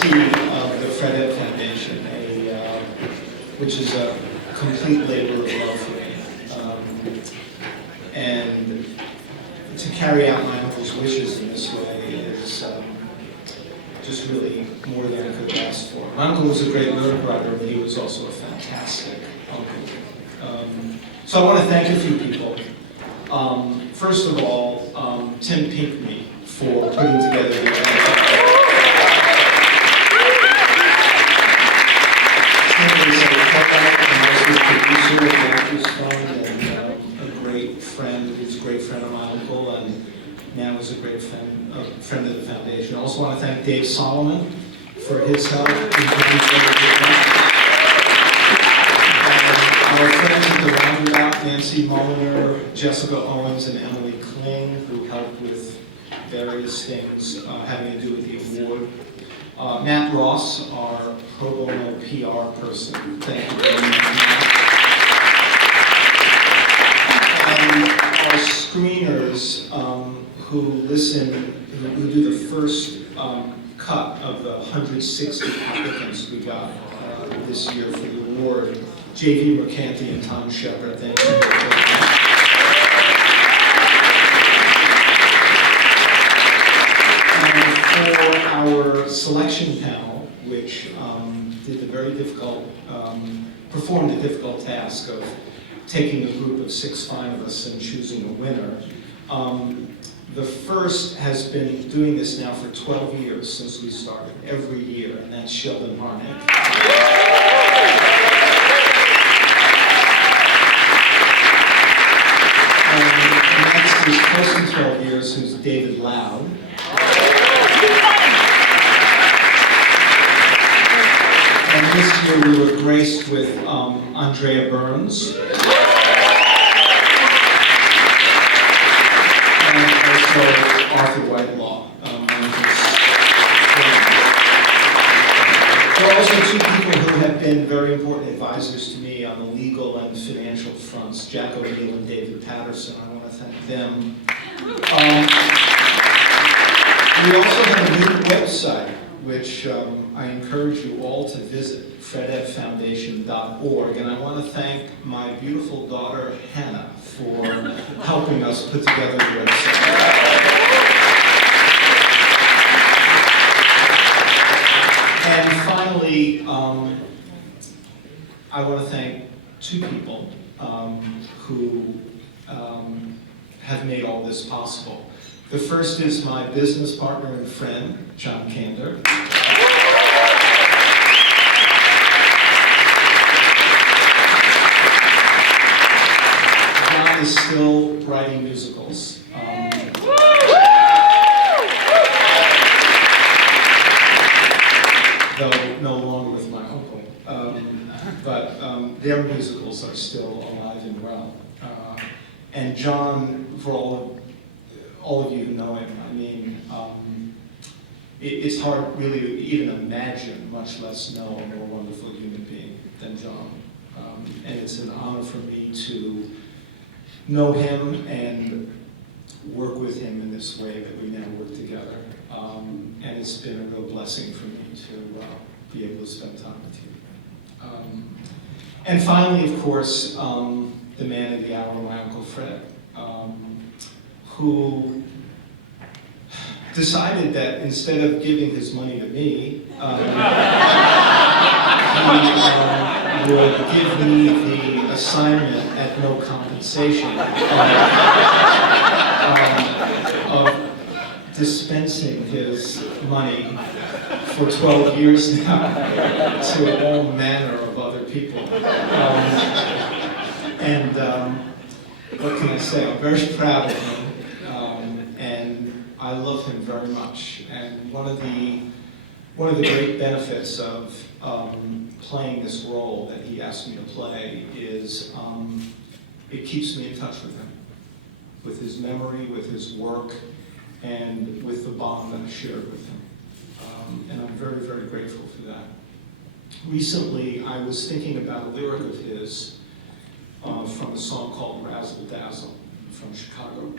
trustee of the Fred Ed Foundation, which is a complete labor of love for me. And to carry out my uncle's wishes in this way is just really more than I could ask for. My uncle was a great lyric writer, but he was also a fantastic uncle. So I want to thank a few people. First of all, Tim Pinkney for putting together the event. Tim is a producer of the Actors Fund and a great friend. He's a great friend of my uncle, and now is a great friend of the foundation. I also want to thank Dave Solomon for his help in producing the event. Our friends at the Roundabout, Nancy Mulliner, Jessica Owens, and Emily Kling, who helped with various things having to do with the award. Matt Ross, our pro bono PR person. Thank you very much, Matt. And our screeners who do the first cut of the 160 applicants we got this year for the award. J.V. Mercanti and Tom Shepard, thank you. And for our selection panel, which performed the difficult task of taking a group of 6 finalists and choosing a winner. The first has been doing this now for 12 years since we started, every year, and that's Sheldon Harnick. Next is close to 12 years, who's David Loud. And this year we were graced with Andrea Burns. And also Arthur Whitelaw. There are also 2 people who have been very important advisors to me on the legal and financial fronts, Jack O'Neill and David Patterson. I want to thank them. We also have a new website, which I encourage you all to visit, frededfoundation.org. And I want to thank my beautiful daughter, Hannah, for helping us put together the website. And finally, I want to thank 2 people who have made all this possible. The first is my business partner and friend, John Kander. John is still writing musicals. Though no longer with my uncle. But their musicals are still alive and well. And John, for all of you who know him, I mean, it's hard really to even imagine, much less know a more wonderful human being than John. And it's an honor for me to know him and work with him in this way that we now work together. And it's been a real blessing for me to be able to spend time with you. And finally, of course, the man of the hour, my Uncle Fred, who decided that instead of giving his money to me, he would give me the assignment at no compensation of dispensing his money for 12 years now to all manner of other people. What can I say? I'm very proud of him, and I love him very much. And one of the great benefits of playing this role that he asked me to play is it keeps me in touch with him, with his memory, with his work, and with the bond that I shared with him. And I'm very, very grateful for that. Recently, I was thinking about a lyric of his from a song called Razzle Dazzle from Chicago.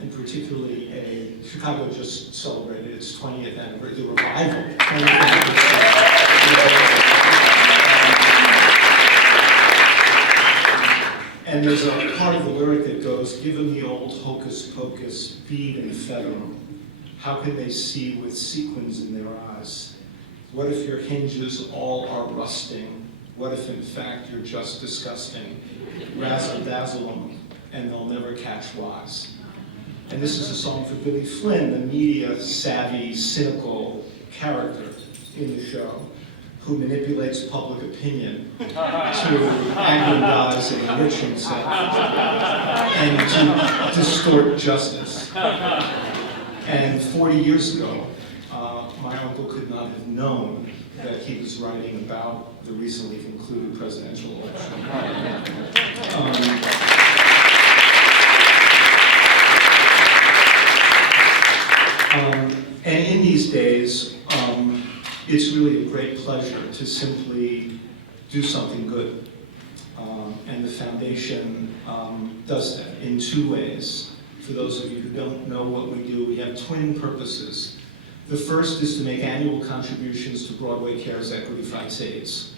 and particularly Chicago just celebrated its 20th anniversary, the revival, 20th anniversary. And there's a part of the lyric that goes, given the old hocus pocus, bead and feather, how can they see with sequins in their eyes? What if your hinges all are rusting? What if in fact you're just disgusting? Razzle dazzle them, and they'll never catch wise. And this is a song for Billy Flynn, the media-savvy, cynical character in the show, who manipulates public opinion to aggrandize and enrich himself and to distort justice. And 40 years ago, my uncle could not have known that he was writing about the recently concluded presidential election. And in these days, it's really a great pleasure to simply do something good. And the foundation does that in two ways. For those of you who don't know what we do, we have twin purposes. The first is to make annual contributions to Broadway Cares Equity Fights AIDS.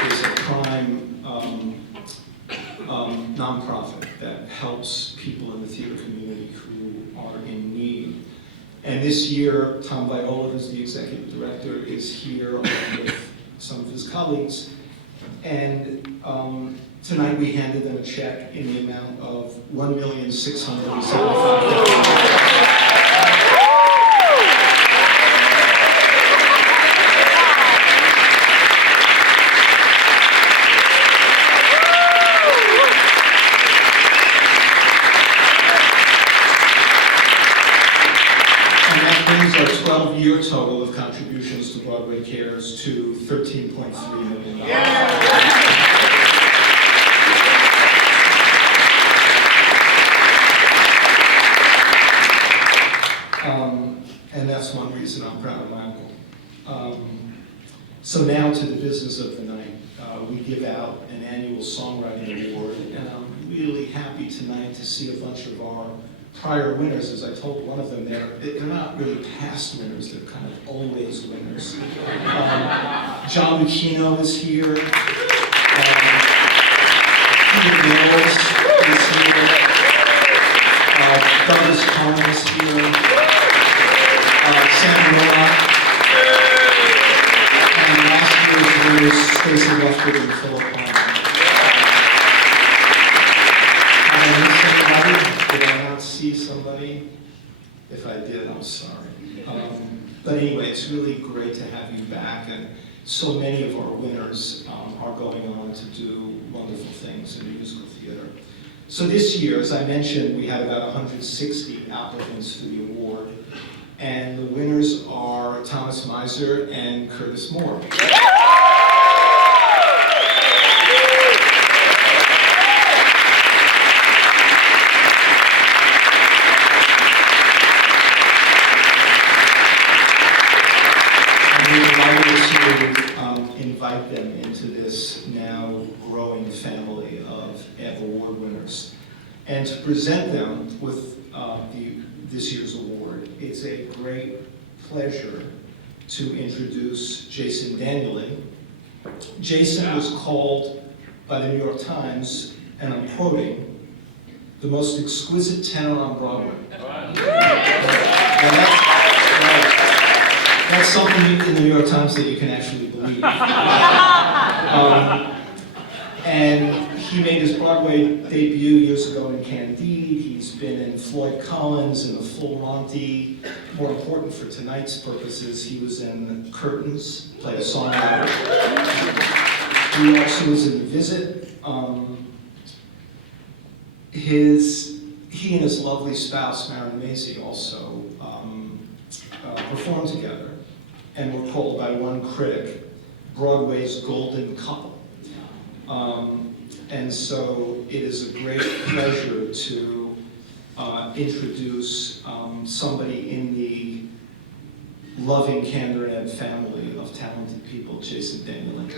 Which is a crime nonprofit that helps people in the theater community who are in need. And this year, Tom Viola, who's the executive director, is here along with some of his colleagues. And tonight we handed them a check in the amount of $1,675,000. Our 12-year total of contributions to Broadway Cares to $13.3 million. And that's one reason I'm proud of my uncle. So now to the business of the night. We give out an annual songwriting award, and I'm really happy tonight to see a bunch of our prior winners. As I told one of them, they're not really past winners, they're kind of always winners. John Lucchino is here. Peter Mills is here. Douglas Cohen is here. Sam Romack. And last year's winners, Stacey Lufkin and Philip Harmon. Did I not see somebody? If I did, I'm sorry. But anyway, it's really great to have you back, and so many of our winners are going on to do wonderful things in musical theater. So this year, as I mentioned, we had about 160 applicants for the award, and the winners are Thomas Miser and Curtis Moore. Invite them into this now growing family of Ev Award winners. And to present them with this year's award, it's a great pleasure to introduce Jason Danieley. Jason was called by the New York Times, and I'm quoting, the most exquisite tenor on Broadway. That's something in the New York Times that you can actually believe. And he made his Broadway debut years ago in Candide. He's been in Floyd Collins and The Full Monty. More important for tonight's purposes, he was in Curtains, played a songwriter. He also was in The Visit. He and his lovely spouse, Maren Maisie, also performed together and were called by one critic Broadway's golden couple. And so it is a great pleasure to introduce somebody in the loving Kander and Ed family of talented people, Jason Danieley.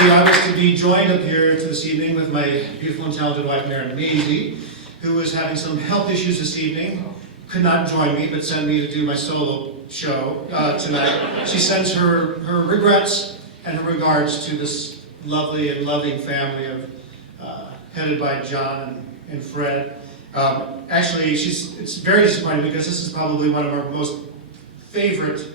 Actually, I was to be joined up here this evening with my beautiful and talented wife, Mary Maisie, who is having some health issues this evening. Could not join me, but sent me to do my solo show tonight. She sends her regrets and her regards to this lovely and loving family of headed by John and Fred. Actually, it's very disappointing because this is probably one of our most favorite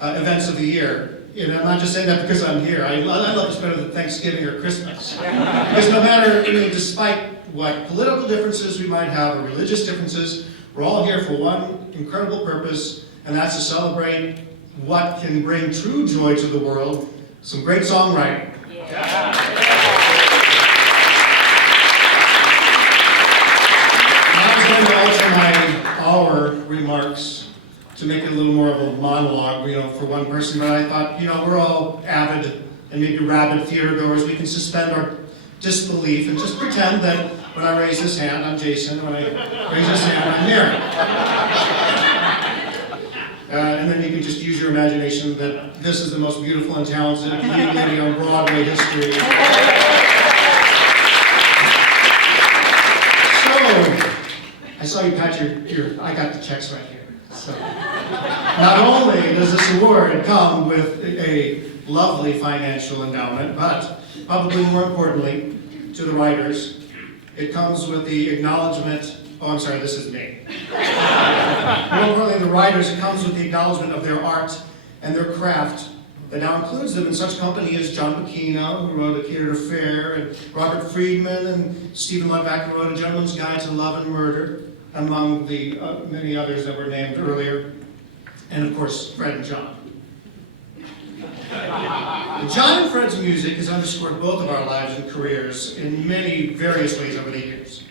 events of the year. And I'm not just saying that because I'm here. I love this better than Thanksgiving or Christmas. Because no matter, despite what political differences we might have or religious differences, we're all here for one incredible purpose, and that's to celebrate what can bring true joy to the world, some great songwriting. Yeah. I was going to alter our remarks to make it a little more of a monologue, for one person, but I thought, we're all avid and maybe rabid theater goers. We can suspend our disbelief and just pretend that when I raise this hand, I'm Jason. When I raise this hand, I'm Mary. And then you can just use your imagination that this is the most beautiful and talented lady on Broadway history. So, I saw you pat I got the checks right here. So, not only does this award come with a lovely financial endowment, but probably more importantly to the writers, it comes with the acknowledgement, this is me. More importantly, the writers, it comes with the acknowledgement of their art and their craft that now includes them in such company as John Bacchino, who wrote A Catered Affair, and Robert Friedman, and Stephen Levack, who wrote A Gentleman's Guide to Love and Murder, among the many others that were named earlier, and of course, Fred and John. John and Fred's music has underscored both of our lives and careers in many various ways over the years.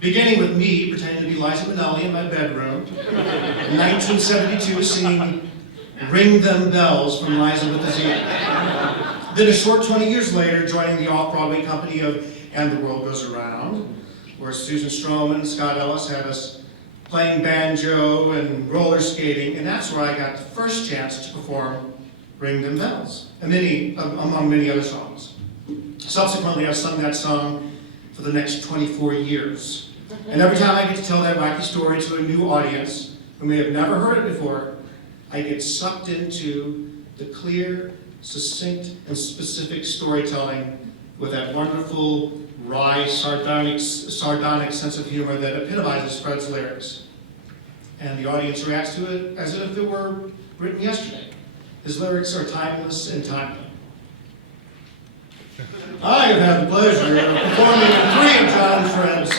Beginning with me pretending to be Liza Minnelli in my bedroom in 1972 singing Ring Them Bells from Liza with a Z. Then a short 20 years later joining the off-Broadway company of And the World Goes Around, where Susan Stroman and Scott Ellis had us playing banjo and roller skating, and that's where I got the first chance to perform Ring Them Bells, and among many other songs. Subsequently, I've sung that song for the next 24 years. And every time I get to tell that wacky story to a new audience who may have never heard it before, I get sucked into the clear, succinct, and specific storytelling with that wonderful, wry, sardonic sense of humor that epitomizes Fred's lyrics. And the audience reacts to it as if it were written yesterday. His lyrics are timeless and timely. I have had the pleasure of performing in 3 of John and Fred's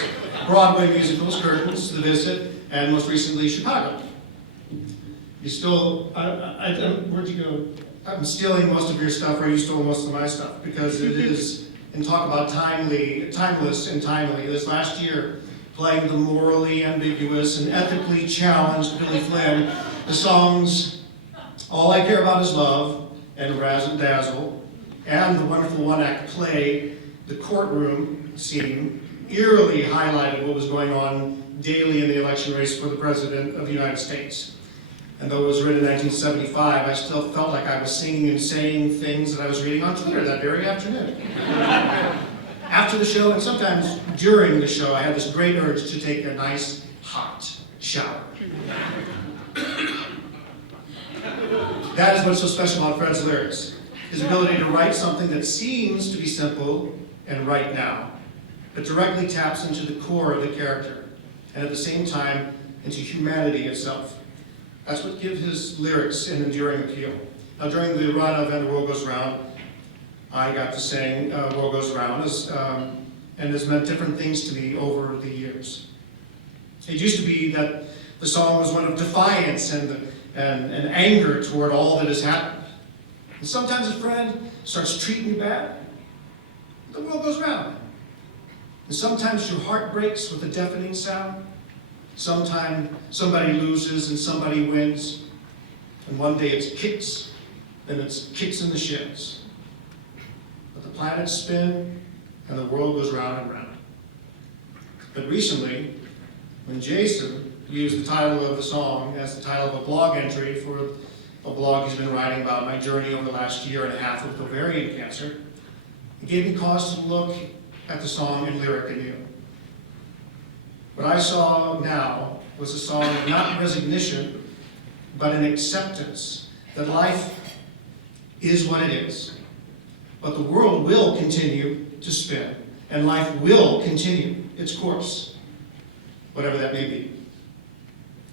Broadway musicals, Curtains, The Visit, and most recently, Chicago. You stole, where'd you go? I'm stealing most of your stuff, or you stole most of my stuff, because it is, and talk about timeless and timely. This last year, playing the morally ambiguous and ethically challenged Billy Flynn, the songs All I Care About Is Love and Razzle Dazzle, and the wonderful one-act play, The Courtroom Scene, eerily highlighted what was going on daily in the election race for the President of the United States. And though it was written in 1975, I still felt like I was singing and saying things that I was reading on Twitter that very afternoon. After the show, and sometimes during the show, I had this great urge to take a nice, hot shower. That is what's so special about Fred's lyrics. His ability to write something that seems to be simple and right now, but directly taps into the core of the character, and at the same time, into humanity itself. That's what gives his lyrics an enduring appeal. Now, during the run of And the World Goes Round, I got to sing World Goes Round, and has meant different things to me over the years. It used to be that the song was one of defiance and anger toward all that has happened. And sometimes a friend starts treating you bad, the world goes round. And sometimes your heart breaks with a deafening sound. Sometimes somebody loses and somebody wins. And one day it's kicks, then it's kicks in the shins. But the planets spin and the world goes round and round. But recently, when Jason used the title of the song as the title of a blog entry for a blog he's been writing about my journey over the last year and a half with ovarian cancer, It gave me cause to look at the song and lyric anew. What I saw now was a song of not resignation, but an acceptance that life is what it is. But the world will continue to spin, and life will continue its course, whatever that may be.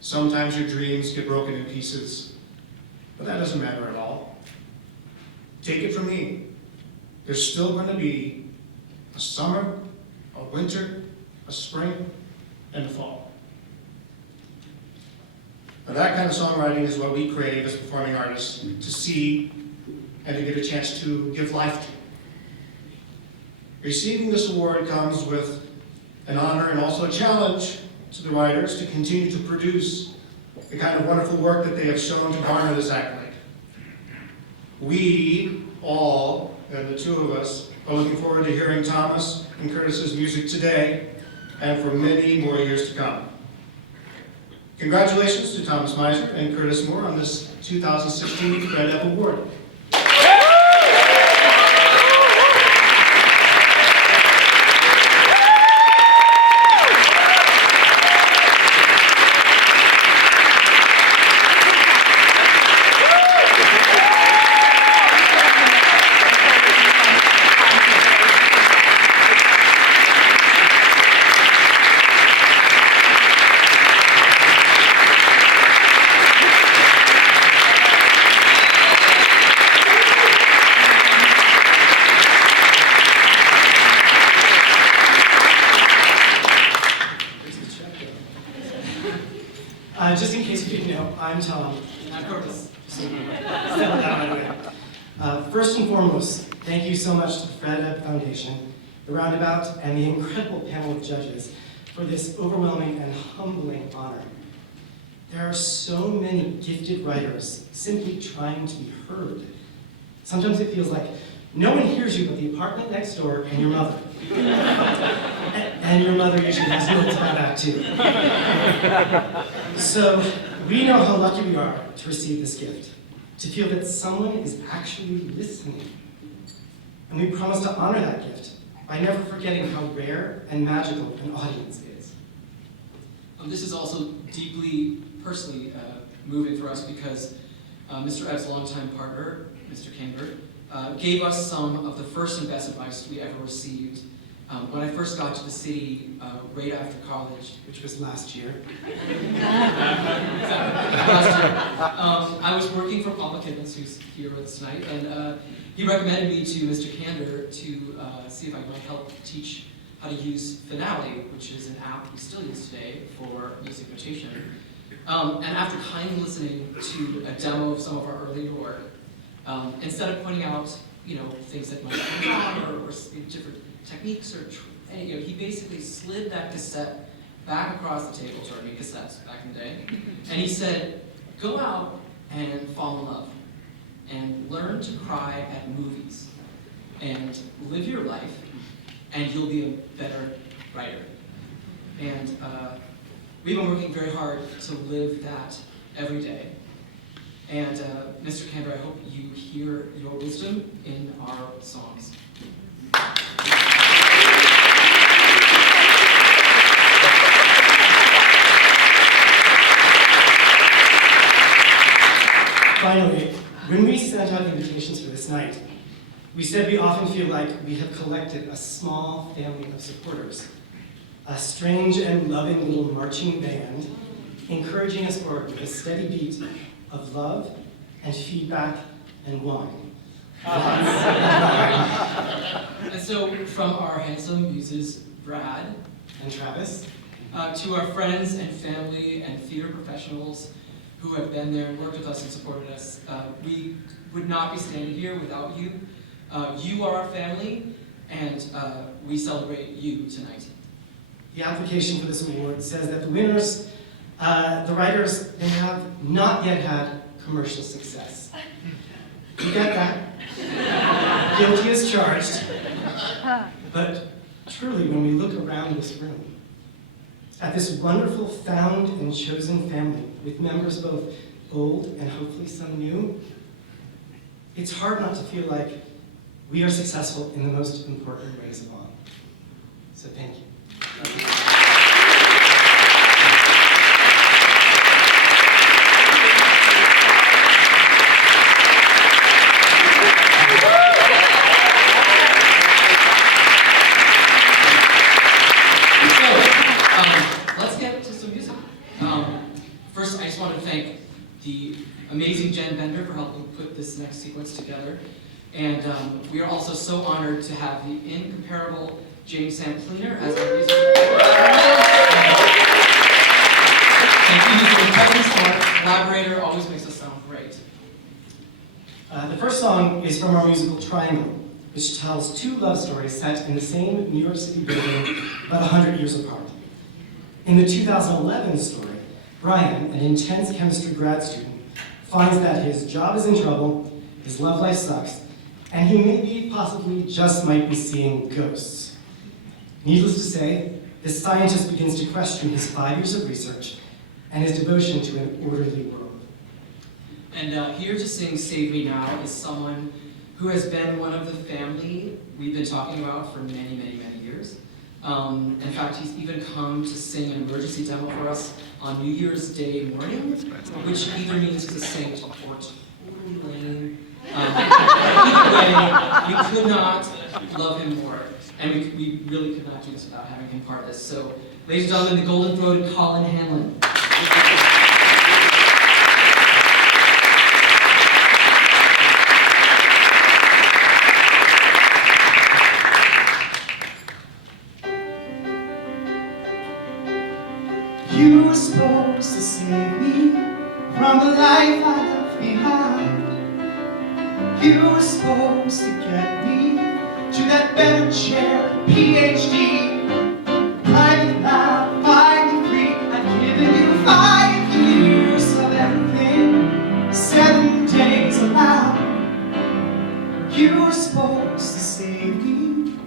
Sometimes your dreams get broken in pieces, but that doesn't matter at all. Take it from me, there's still going to be a summer, a winter, a spring, and a fall. Now that kind of songwriting is what we crave as performing artists to see and to get a chance to give life to. Receiving this award comes with an honor and also a challenge to the writers to continue to produce the kind of wonderful work that they have shown to garner this accolade. We all, and the two of us, are looking forward to hearing Thomas and Curtis's music today and for many more years to come. Congratulations to Thomas Meiser and Curtis Moore on this 2016 Fred Epp Award. Just in case you didn't know, I'm Tom, and I'm Curtis. So, settle down right away. First and foremost, thank you so much to the Fred Epp Foundation, the Roundabout, and the incredible panel of judges for this overwhelming and humbling honor. There are so many gifted writers simply trying to be heard. Sometimes it feels like no one hears you but the apartment next door and your mother. And your mother usually has no time out too. So we know how lucky we are to receive this gift, to feel that someone is actually listening. And we promise to honor that gift by never forgetting how rare and magical an audience is. This is also deeply personally moving for us because Mr. Epp's longtime partner, Mr. Camber, gave us some of the first and best advice we ever received. When I first got to the city right after college, Which was last year. I was working for Paul McKibbins, who's here with us tonight, and he recommended me to Mr. Kander to see if I might help teach how to use Finale, which is an app we still use today for music notation. And after kindly listening to a demo of some of our earlier work, instead of pointing out, things that might be wrong or different techniques he basically slid that cassette back across the table toward me, cassettes back in the day, and he said, go out and fall in love, and learn to cry at movies, and live your life, and you'll be a better writer. And we've been working very hard to live that every day. And Mr. Camber, I hope you hear your wisdom in our songs. Finally, when we sent out invitations for this night, we said we often feel like we have collected a small family of supporters, a strange and loving little marching band, encouraging us forward with a steady beat of love and feedback and wine. And so, from our handsome muses, Brad And Travis, to our friends and family and theater professionals who have been there and worked with us and supported us, we would not be standing here without you. You are our family, and we celebrate you tonight. the application for this award says that the winners, the writers, they have not yet had commercial success. You get that? Guilty as charged. But truly, when we look around this room, at this wonderful found and chosen family, with members both old and hopefully some new, it's hard not to feel like we are successful in the most important ways of all. So thank you. Let's get to some music. First, I just want to thank the amazing Jen Bender for helping put this next sequence together. And we are also so honored to have the incomparable James Sampliner as our music director. Thank you, Mr. Presence, our collaborator, always makes us sound great. The first song is from our musical Triangle, which tells two love stories set in the same New York City building about 100 years apart. In the 2011 story, Brian, an intense chemistry grad student, finds that his job is in trouble, his love life sucks, and he maybe, possibly, just might be seeing ghosts. Needless to say, this scientist begins to question his 5 years of research and his devotion to an orderly world. And here to sing Save Me Now is someone who has been one of the family we've been talking about for many, many, many years. In fact, he's even come to sing an emergency demo for us on New Year's Day morning, which either means he's a saint or totally lame. Either way, you could not love him more. And we really could not do this without having him part of this. So, ladies and gentlemen, the golden-throated Colin Hanlon. You were supposed to save me from the life I left behind. You were supposed to get me to that better chair, PhD, private lab, finally free. I've given you 5 years of everything, 7 days allowed. You were supposed to save me,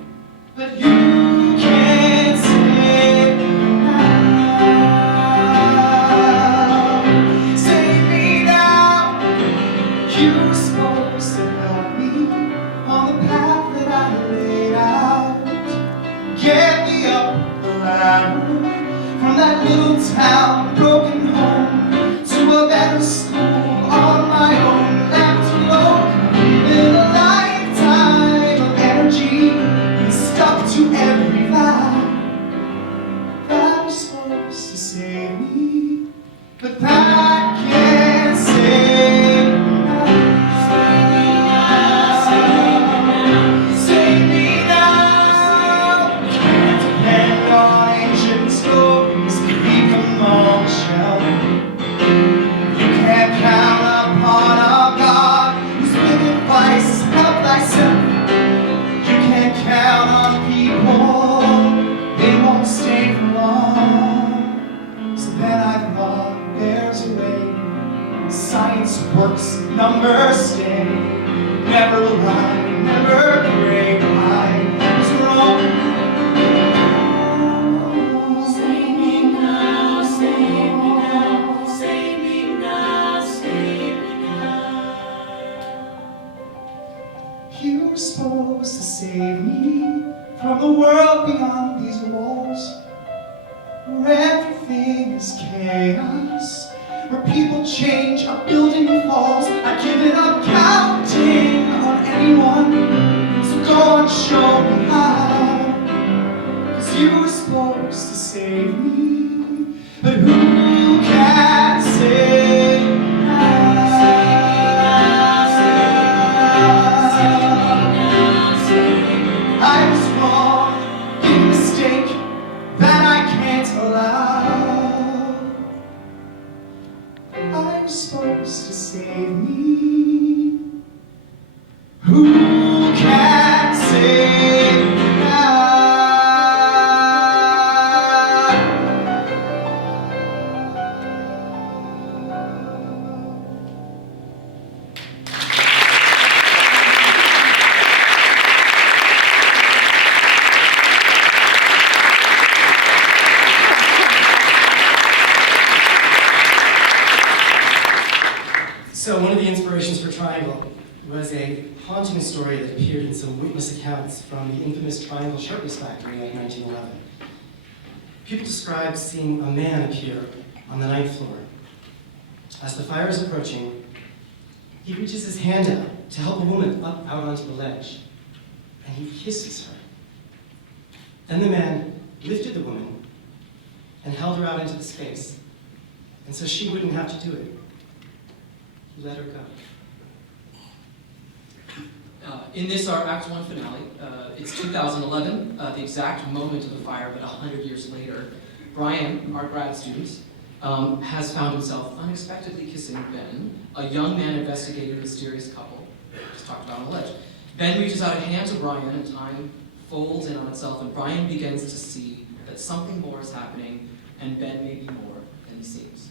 but you can't save me now. Save me now. You were supposed to help me on the path that I laid out. Get me up the ladder from that little town, broken home, to a better school on my own. Left alone, living a lifetime of energy, and stuck to every vow. That was supposed to save me, but that can't save me now. Save me now. Can't depend on ancient stories, leave them on the shelf. You can't count upon a God whose big advice is help thyself. You can't count on people, they won't stay for long. So then I thought, there's a way. Science works, numbers stay. Never lie, never break. I was wrong. Save me now, save me now, save me now, save me now. You were supposed to save me from the world beyond these walls, where everything is chaos, where people change, a building falls. I've given up counting on anyone, so go on, show me how. 'Cause you were supposed to save me, but who can save me now? I was wrong, big mistake that I can't allow. I was supposed to save me. Who can save me now? So one of the inspirations for Triangle was a haunting story that appeared in some witness accounts from the infamous Triangle Shirtless Factory of 1911. People described seeing a man appear on the 9th floor. As the fire is approaching, he reaches his hand out to help a woman up out onto the ledge, and he kisses her. Then the man lifted the woman and held her out into the space, and so she wouldn't have to do it. He let her go. In this, our Act 1 finale, it's 2011, the exact moment of the fire, but 100 years later. Brian, our grad student, has found himself unexpectedly kissing Ben, a young man investigating a mysterious couple, just talked about on the ledge. Ben reaches out a hand to Brian, and time folds in on itself, and Brian begins to see that something more is happening, and Ben may be more than he seems.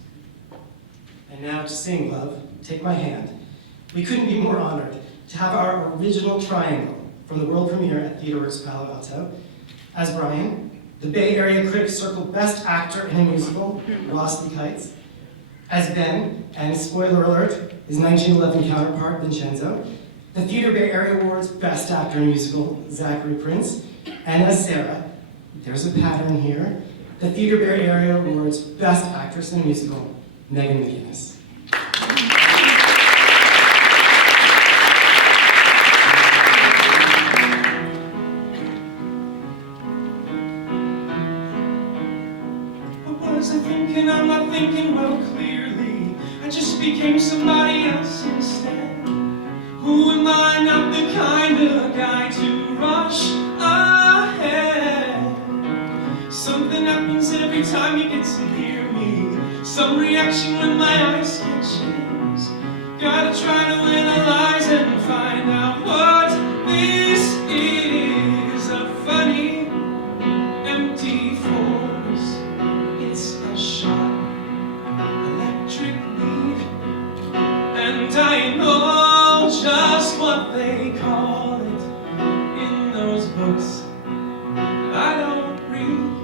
And now to sing, love, take my hand. We couldn't be more honored to have our original triangle from the world premiere at TheaterWorks Palo Alto as Brian, the Bay Area Critics Circle Best Actor in a Musical, Lost League Heights, as Ben, and spoiler alert, his 1911 counterpart, Vincenzo, the Theater Bay Area Awards Best Actor in a Musical, Zachary Prince, and as Sarah, there's a pattern here, the Theater Bay Area Awards Best Actress in a Musical, Megan McGinnis. What was I thinking? I'm not thinking well clearly. I just became somebody else instead. Who am I? Not the kind of guy to rush ahead. Something happens every time you get to near me. Some reaction when my eyes catch his. Gotta try to analyze and find out what this is. A funny, empty force. It's a sharp, electric beat. And I know just what they call it in those books I don't read.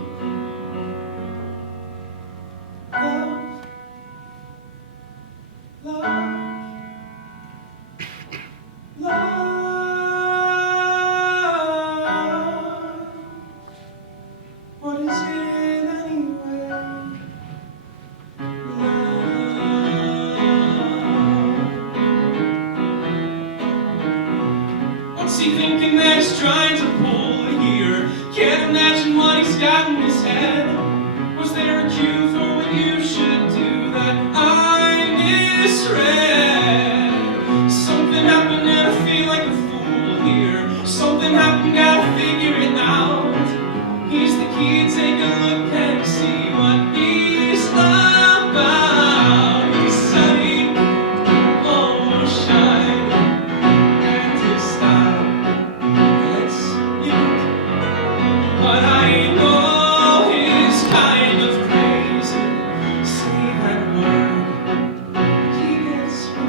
Love, love, love. What is it anyway? Love. What's he thinking that he's trying to pull here? Can't imagine what he's got in his head. Was there a cue for what you should do that I misread? Something happened and I feel like a fool here. Something happened, gotta figure it out. He's the key, take a look and see what he's about. He's sunny, oh shine, and his style lets you. But I know he's kind of crazy. Say that word, he gets me.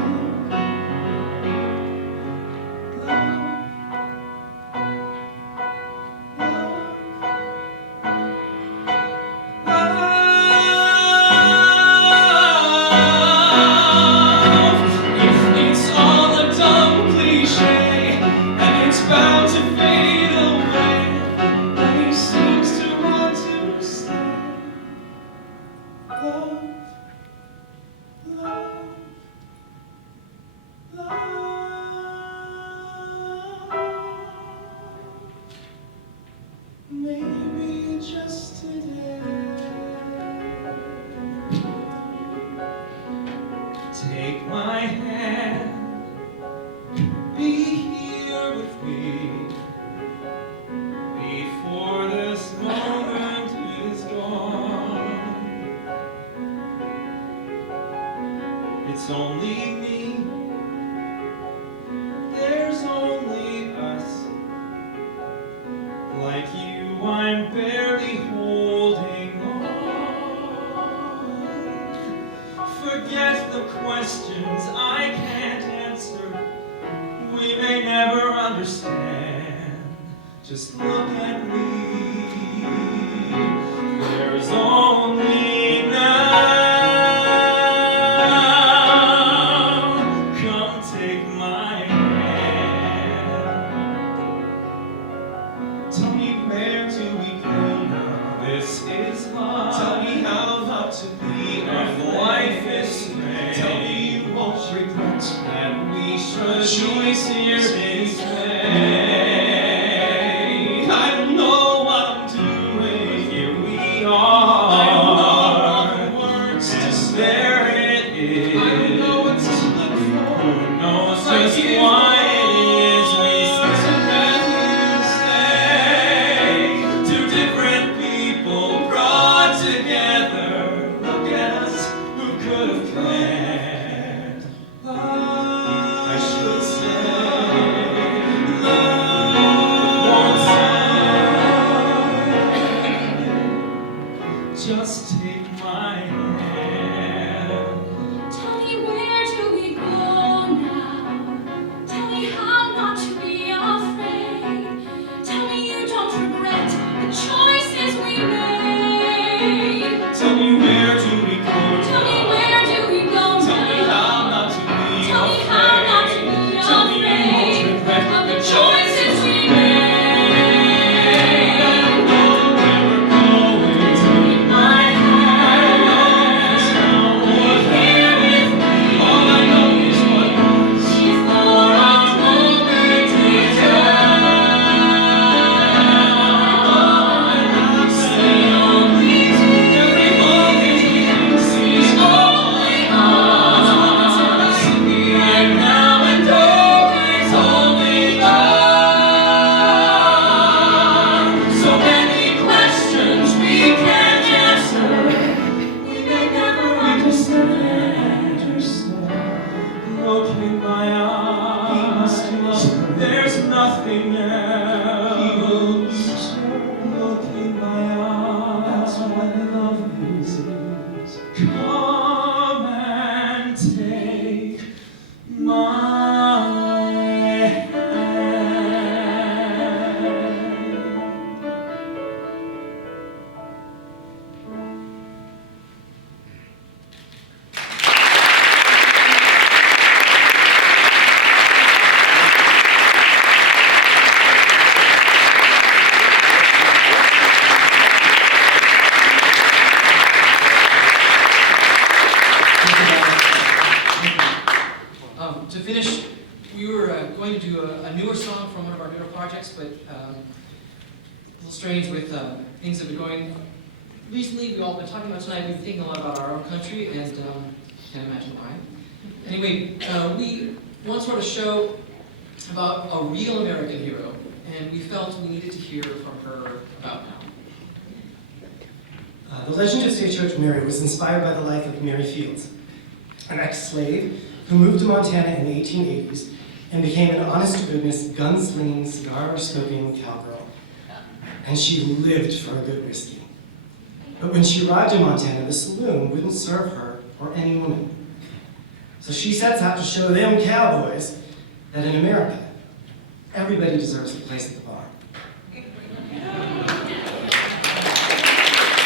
If it's all a dumb cliche and it's bound to fade away, but he seems to want to stay. Love, love, love. Maybe just today. Take my hand, be here with me before this moment is gone. It's only me, there's only us. Like you, I'm barely holding on. Forget the questions I can't answer. We may never understand. Just look at me. There's only now. Come take my hand. I don't know what to look for. Who knows just why it is we stay? Two different people brought together. Look at us, who could have planned? I should say, love won't say. Just take my hand. Tell me, where do we go now? Tell me how not to be afraid. Tell me you don't regret the choices we made. Tell me, where do we go? Tell me, where do we go Tell me now? how not to be Tell me how not to be Tell me you won't afraid regret of the choices we made. Before I told me to Look in my eyes, there's nothing else. Look in my eyes, what love is. Come and take my hand. To finish, we were going to do a newer song from one of our newer projects, but a little strange with things that have been going. Recently, we've all been talking about tonight, we've been thinking a lot about our own country, and can't imagine why. Anyway, we once wrote a show about a real American hero, and we felt we needed to hear from her about now. The Legend of Stagecoach Mary was inspired by the life of Mary Fields, an ex-slave who moved to Montana in the 1880s and became an honest-to-goodness, gun-slinging, cigar-smoking cowgirl. And she lived for a good whiskey. But when she arrived in Montana, the saloon wouldn't serve her or any woman. So she sets out to show them cowboys that in America, everybody deserves a place at the bar.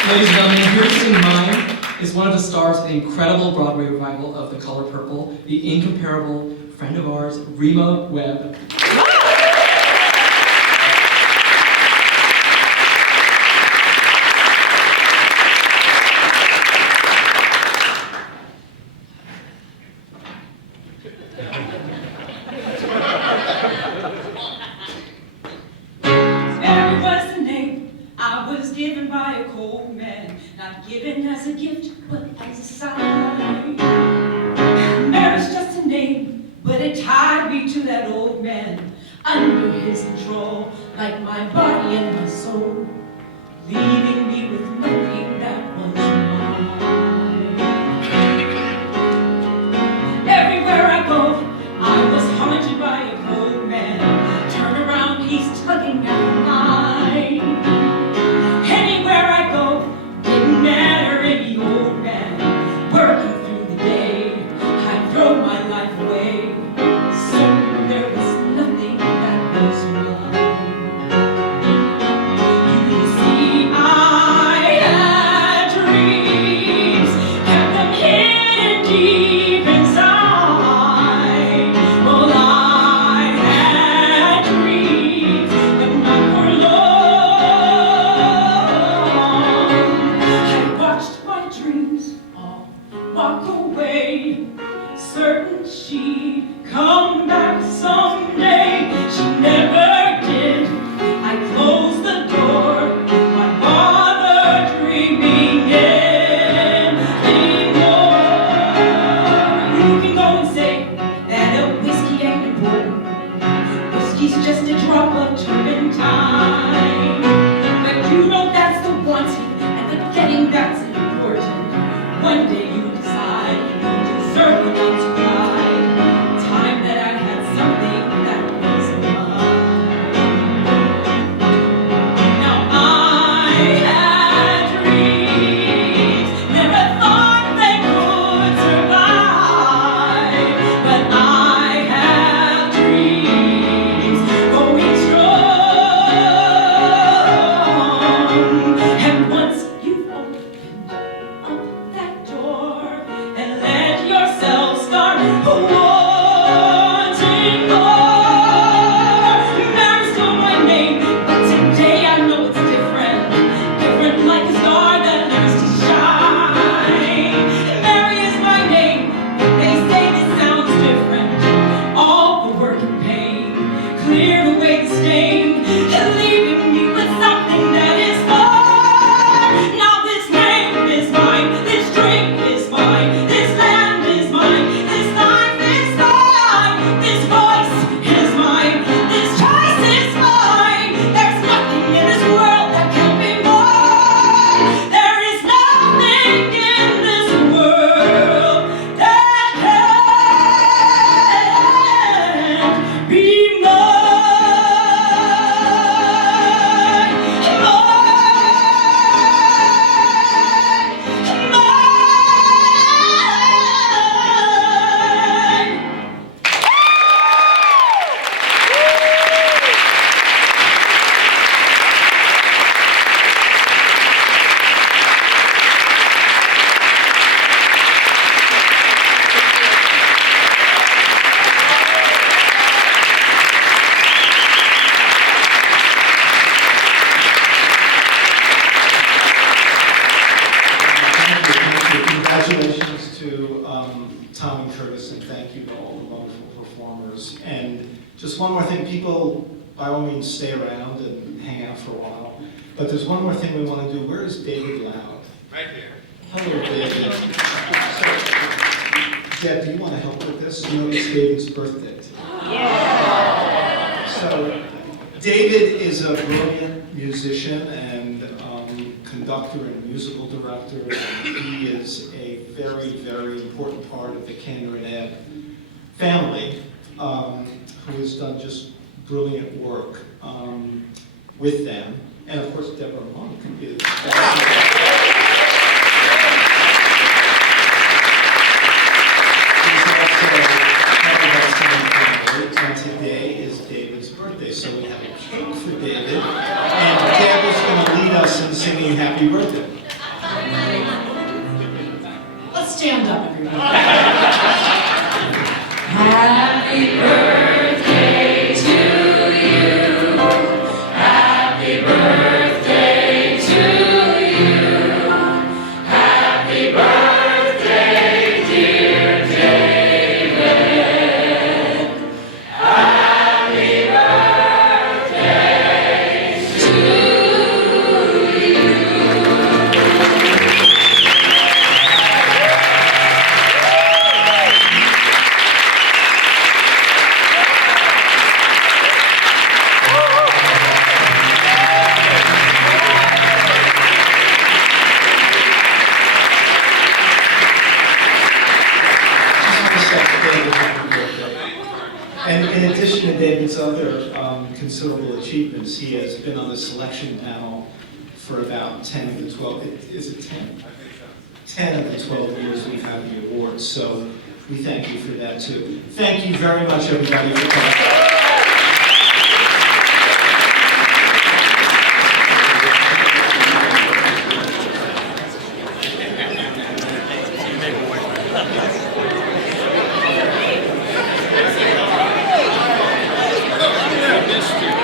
Ladies and gentlemen, here to sing Mine is one of the stars of the incredible Broadway revival of The Color Purple, the incomparable friend of ours, Rima Webb. Mary was the name I was given by a cold man, not given as a gift, but as a sign. Mary's just a name, but it tied me to that old man, under his control, like my body and my soul, leaving me with nothing that was mine. Everywhere I go, I was haunted by a cold man. Turn around, he's tugging at mine. Anywhere I go, didn't matter any old man. Working through the day, I'd throw my life away. So there was nothing that was mine. You see, I had dreams, kept them hidden deep inside. Well, I had dreams, but not for long. I watched my dreams all walk away, certain she'd come back someday. She never did. I closed the door, my mother dreaming anymore. Congratulations to Tom and Curtis, and thank you to all the wonderful performers. And just one more thing, people, by all means, stay around and hang out for a while. But there's one more thing we want to do. Where is David Loud? Right here. Hello, David. So, Deb, do you want to help with this? You know it's David's birthday today. Yeah. So, David is a brilliant musician and conductor and musical director, and he is a very, very important part of the Kander and Ebb family, who has done just brilliant work with them. And of course, Deborah Monk is and today is David's birthday, so we have a cake for David, and Deb is going to lead us in singing Happy Birthday. Let's stand up, everybody. Happy birthday to you. Happy birthday to you. Happy birthday, dear David. Happy birthday to you. And in addition to David's other considerable achievements, he has been on the selection panel for about 10 of the 12, is it 10? 10 of the 12 years we've had the awards, so we thank you for that too. Thank you very much, everybody, for coming. Missed you.